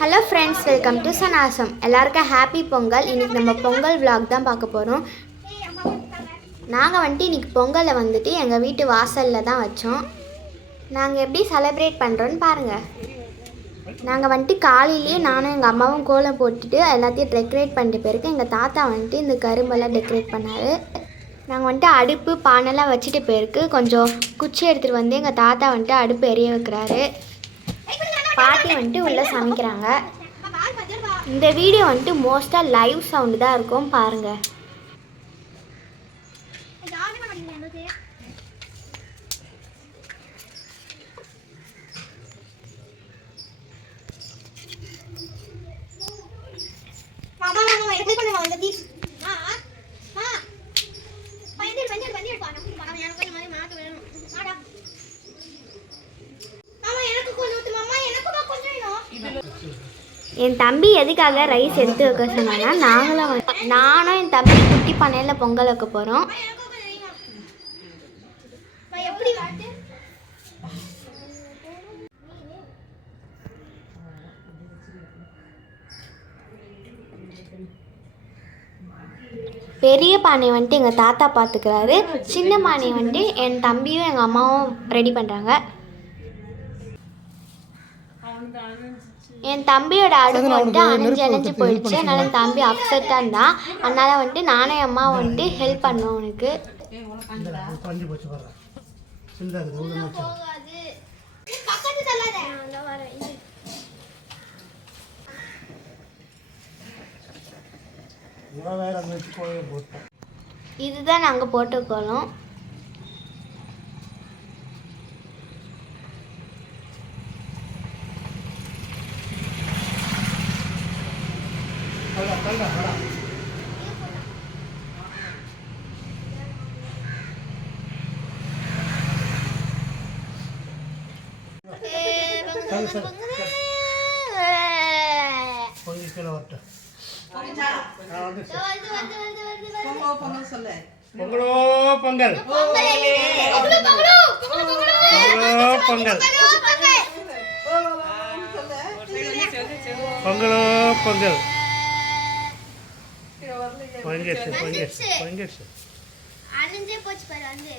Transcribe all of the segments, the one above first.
Hello friends welcome to சனாசம் எல்லாருக்கும் happy Pongal. இன்னைக்கு நம்ம பொங்கல் vlog தான் பார்க்க போகிறோம் நாங்கள் வந்துட்டு இன்னைக்கு பொங்கலை வந்துட்டு எங்கள் வீட்டு வாசலில் தான் வச்சோம். நாங்கள் எப்படி செலிப்ரேட் பண்ணுறோன்னு பாருங்கள் நாங்கள் வந்துட்டு காலையிலேயே நானும் எங்கள் அம்மாவும் கோலம் போட்டுட்டு எல்லாத்தையும் டெக்கரேட் பண்ணிட்டு போயிருக்கு எங்கள் தாத்தா வந்துட்டு இந்த கரும்பெல்லாம் டெக்கரேட் பண்ணார். நாங்கள் வந்துட்டு அடுப்பு பானைலாம் வச்சுட்டு போயிருக்கு கொஞ்சம் குச்சி எடுத்துகிட்டு வந்து எங்கள் தாத்தா வந்துட்டு அடுப்பு எரிய வைக்கிறாரு. பாட்டி வந்துட்டு உள்ளே சமைக்கிறாங்க. இந்த வீடியோ வந்துட்டு மோஸ்ட்டாக லைவ் சவுண்டு தான் இருக்கும் பாருங்கள் மாமா பையன் பையன் பையன் பா நம்ம மாமா எனக்கு கொஞ்சம் மாதிரி மாத்து வேணும் மாடா மாமா எனக்கு கொஞ்சம் ஊத்து மாமா எனக்கு தான் கொஞ்சம் வேணும் என் தம்பி எதுக்காக ரைஸ் எடுத்து வைக்க சொன்னான்னா நாங்களும் நானும் என் தம்பி குட்டி பண்ணையில் பொங்கல் வைக்க போகிறோம் பெரிய பானை வந்துட்டு எங்கள் தாத்தா பார்த்துக்கிறாரு சின்ன பானை வந்துட்டு என் தம்பியும் எங்கள் அம்மாவும் ரெடி பண்ணுறாங்க என் தம்பியோட அடுப்பு வந்துட்டு அணைஞ்சு அணைஞ்சு போயிடுச்சு. அதனால என் தம்பி அப்செட்டாக இருந்தான் அதனால வந்துட்டு நானும் அம்மா வந்துட்டு ஹெல்ப் பண்ணோம் அவனுக்கு பஞ்சு போச்சு பாரு சின்னதாக இருக்குது உள்ள வச்சா போகாது பக்கத்து தள்ளாத அந்த வரேன் இவன் வேற அதை வச்சு கோயில் போட்டான் இதுதான் நாங்கள் போட்ட கோலம் தள்ளா தள்ளா வாடா தள்ளு சார் கொஞ்சம் கீழே வரட்டும் நான் வந்து சார். வருது வருது வருது வருது வருது பொங்கலோ பொங்கல் பொங்கலோ பொங்கலோ பொங்கல் பொங்கலோ பொங்கல் பொங்கேஷ் பொங்கேஷ் பொங்கேஷ் அணிஞ்சே போச்சு பாரு வந்து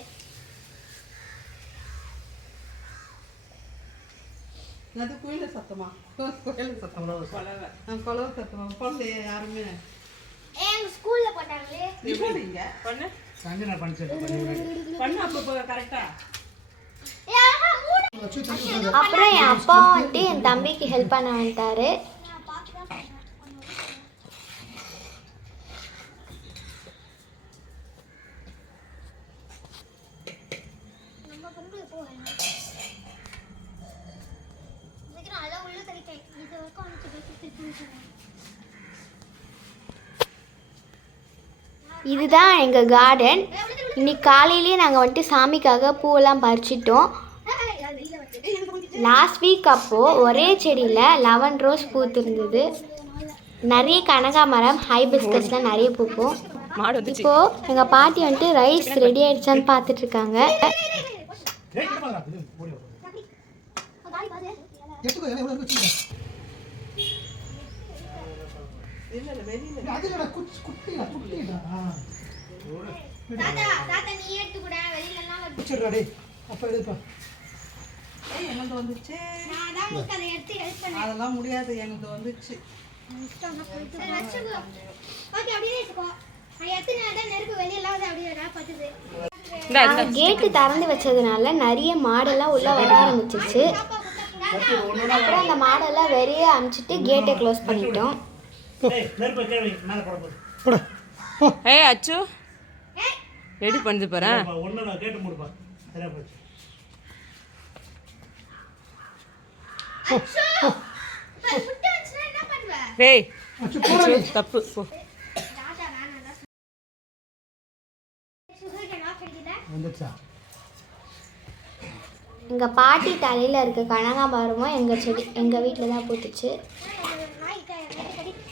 அது கோயில சத்தமா? கோயில சத்தமா? கொலவை சத்தமா. பொண்ணு யாருமே? எங்க ஸ்கூல்ல போட்டாங்களே. எப்படிங்க சஞ்சனா பண்ணிச்சு பண்ணு. அப்போ கரெக்டா அப்புறம் என் அப்பா வந்துட்டு என் தம்பிக்கு ஹெல்ப் பண்ண வந்துட்டாரு. இதுதான் எங்கள் கார்டன் இன்னைக்கு காலையிலேயே நாங்கள் வந்துட்டு சாமிக்காக பூவெல்லாம் பறிச்சிட்டோம். லாஸ்ட் வீக் அப்போது ஒரே செடியில் லெவன் ரோஸ் பூத்திருந்தது. நிறைய கனகாமரம் ஹைபிஸ்கஸ்லாம் நிறைய பூக்கும் இப்போ எங்கள் பாட்டி வந்துட்டு ரைஸ் ரெடி ஆயிடுச்சான்னு பார்த்துட்டு இருக்காங்க எடுத்துக்கோ எல்லாம் எவ்வளோ வச்சுருக்கேன் இல்ல இல்ல வெளியில அதுலடா குட்டி குட்டிடா குட்டிடா. தாத்தா தாத்தா நீ எடுத்து கூட வெளியில எல்லாம் வருது வச்சுடுறா டேய். அப்போ எடுப்பா. ஏய் எங்களுக்கு வந்துச்சு நான் தான் உங்களுக்கு அதை எடுத்து ஹெல்ப் பண்ணேன். அதெல்லாம் முடியாது எங்களுக்கு வந்துச்சு ஓகே அப்படியே வச்சுக்கோ. நான் எத்தனை நேரம் நெருப்பு வெளியெல்லாம் வந்து அப்படியே நான் பத்துது கேட்டு திறந்து வச்சதுனால நிறைய மாடெல்லாம் உள்ளே வர ஆரம்பிச்சிச்சு அப்புறம் அந்த மாடெல்லாம் வெளியே அனுப்பிச்சிட்டு கேட்டை க்ளோஸ் பண்ணிட்டோம். ஏய் அச்சு. ரெடி பண்ணி போடா அச்சு, தப்பு. போ. எங்கள் பாட்டி தலையில் இருக்க கனகாமரமும் எங்கள் செடி எங்கள் வீட்டில் தான் பூத்துச்சு.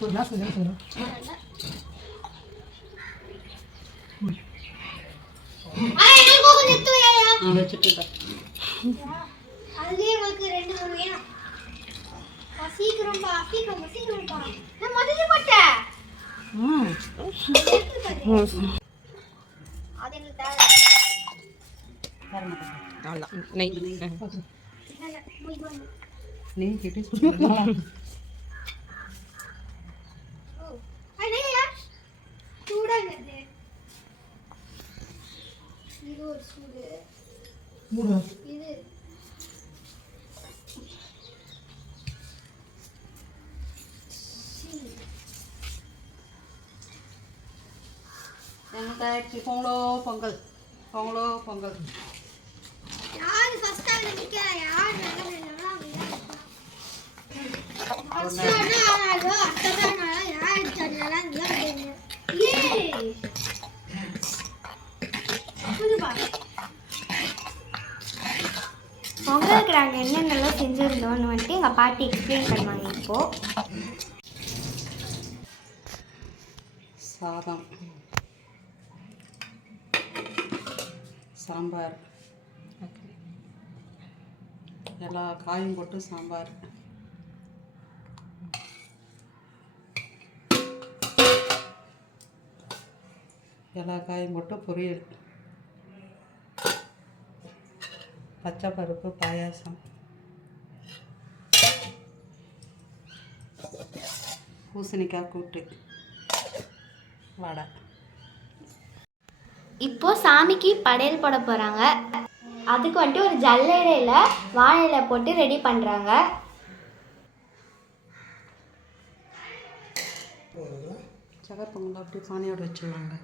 பாரு. அது எங்களுக்கு தேவை அவ்வளோதான் நெய் ஆ. இல்ல, இல்ல, போய் வாங்க. நீ கிட்டே சூடாங்கிறது. இது ஒரு சூடு மூணு இது எங்களுக்கு பொங்கலோ பொங்கல் பொங்கலோ பொங்கல் யாரு ஃபர்ஸ்ட் ஆள நிக்கிறா யார் நல்லா நல்லா ஃபர்ஸ்ட் ஆனா ஆனாலோ அடுத்த ஆனாலோ யார் தண்ணலாம் இல்ல ஏய் புதுப்பா பொங்கலுக்கு நாங்கள் என்னென்னலாம் செஞ்சுருந்தோம்னு வந்துட்டு எங்கள் பாட்டி எக்ஸ்பிளைன் பண்ணுவாங்க இப்போது சாதம். சாம்பார். எல்லா காயும் போட்டு சாம்பார். எல்லா காயும் போட்டு பொரியல். பச்சை பருப்பு பாயாசம். பூசணிக்காய் கூட்டு. வடை. இப்போது சாமிக்கு படையல் போட போகிறாங்க அதுக்கு வந்துட்டு ஒரு ஜல்லடையில் வாழையில போட்டு ரெடி பண்ணுறாங்க சக்கரை பொங்கல் அப்படி பானையோட வச்சுருவாங்க.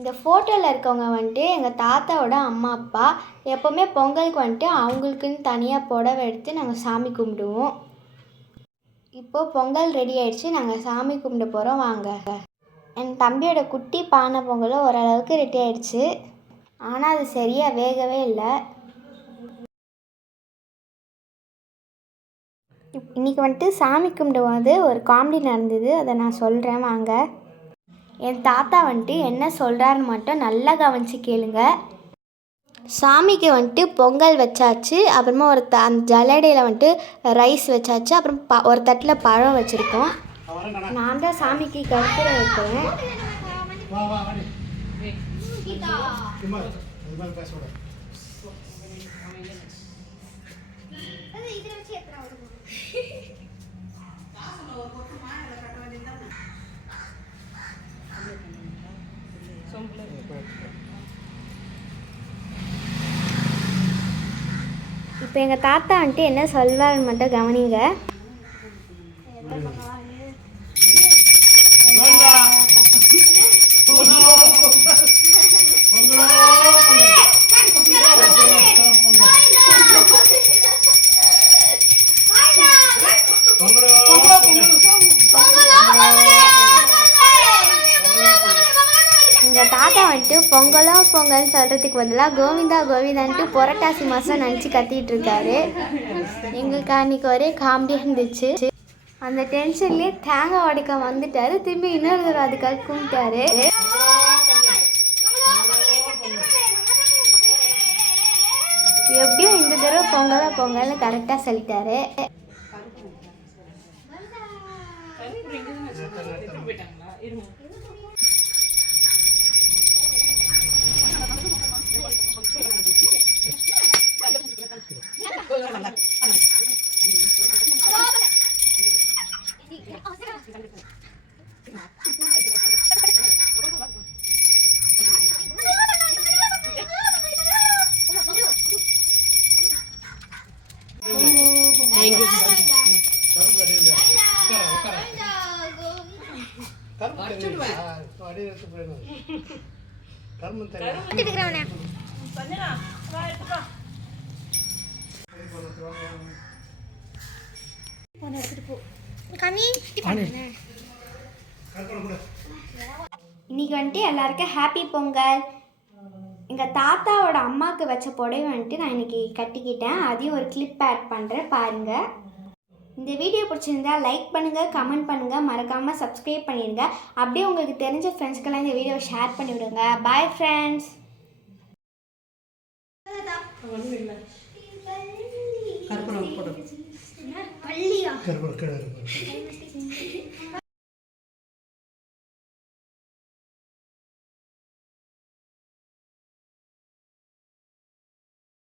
இந்த ஃபோட்டோவில் இருக்கவங்க வந்துட்டு எங்கள் தாத்தாவோட அம்மா அப்பா எப்போவுமே பொங்கலுக்கு வந்துட்டு அவங்களுக்குன்னு தனியாக புடவை எடுத்து நாங்கள் சாமி கும்பிடுவோம். இப்போது பொங்கல் ரெடி ஆயிடுச்சு. நாங்கள் சாமி கும்பிட போகிறோம் வாங்க. என் தம்பியோட குட்டி பானை பொங்கலும் ஓரளவுக்கு ரெடி ஆயிடுச்சு. ஆனால் அது சரியாக வேகவே இல்லை. இப்- இன்னைக்கு வந்துட்டு சாமி கும்பிடும்போது ஒரு காமெடி நடந்தது. அதை நான் சொல்கிறேன் வாங்க. என் தாத்தா வந்துட்டு என்ன சொல்கிறாருன்னு மட்டும் நல்லா கவனித்து கேளுங்க சாமிக்கு வந்துட்டு பொங்கல் வச்சாச்சு அப்புறமா ஒரு த அந்த ஜலடையில் வந்துட்டு ரைஸ் வச்சாச்சு அப்புறம் ப ஒரு தட்டில் பழம் வச்சுருக்கோம் நான் தான் சாமிக்கு கற்பூரம் வைக்கிறேன் இப்போ எங்கள் தாத்தா வந்துட்டு என்ன சொல்வாருன்னு மட்டும் கவனிங்க. பொங்கல்னு சொல்கிறதுக்கு பதிலாக கோவிந்தா கோவிந்தான்ட்டு புரட்டாசி மாதம் நினச்சி கத்திட்டு இருக்காரு. எங்களுக்கு அன்றைக்கி ஒரே காமெடியாக இருந்துச்சு. அந்த டென்ஷன்லேயே தேங்காய் உடைக்க வந்துட்டாரு. திரும்பி இன்னொரு தடவை அதுக்காக கும்பிட்டாரு எப்படியும் இந்த தடவை பொங்கலாக பொங்கல்னு கரெக்டாக சொல்லிட்டாரு. கரும்பு இன்னைக்கு வந்துட்டு எல்லாருக்கும் ஹாப்பி பொங்கல். எங்கள் தாத்தாவோட அம்மாவுக்கு வச்ச புடவை வந்துட்டு நான் இன்னைக்கு கட்டிக்கிட்டேன். அதையும் ஒரு கிளிப் ஆட் பண்ணுறேன் பாருங்கள் இந்த வீடியோ பிடிச்சிருந்தா லைக் பண்ணுங்கள் கமெண்ட் பண்ணுங்கள் மறக்காமல் சப்ஸ்கிரைப் பண்ணிடுங்க அப்படியே உங்களுக்கு தெரிஞ்ச ஃப்ரெண்ட்ஸ்க்கெல்லாம் இந்த வீடியோவை ஷேர் பண்ணி விடுங்க. பாய் ஃப்ரெண்ட்ஸ் கற்பனை போடு. பள்ளியா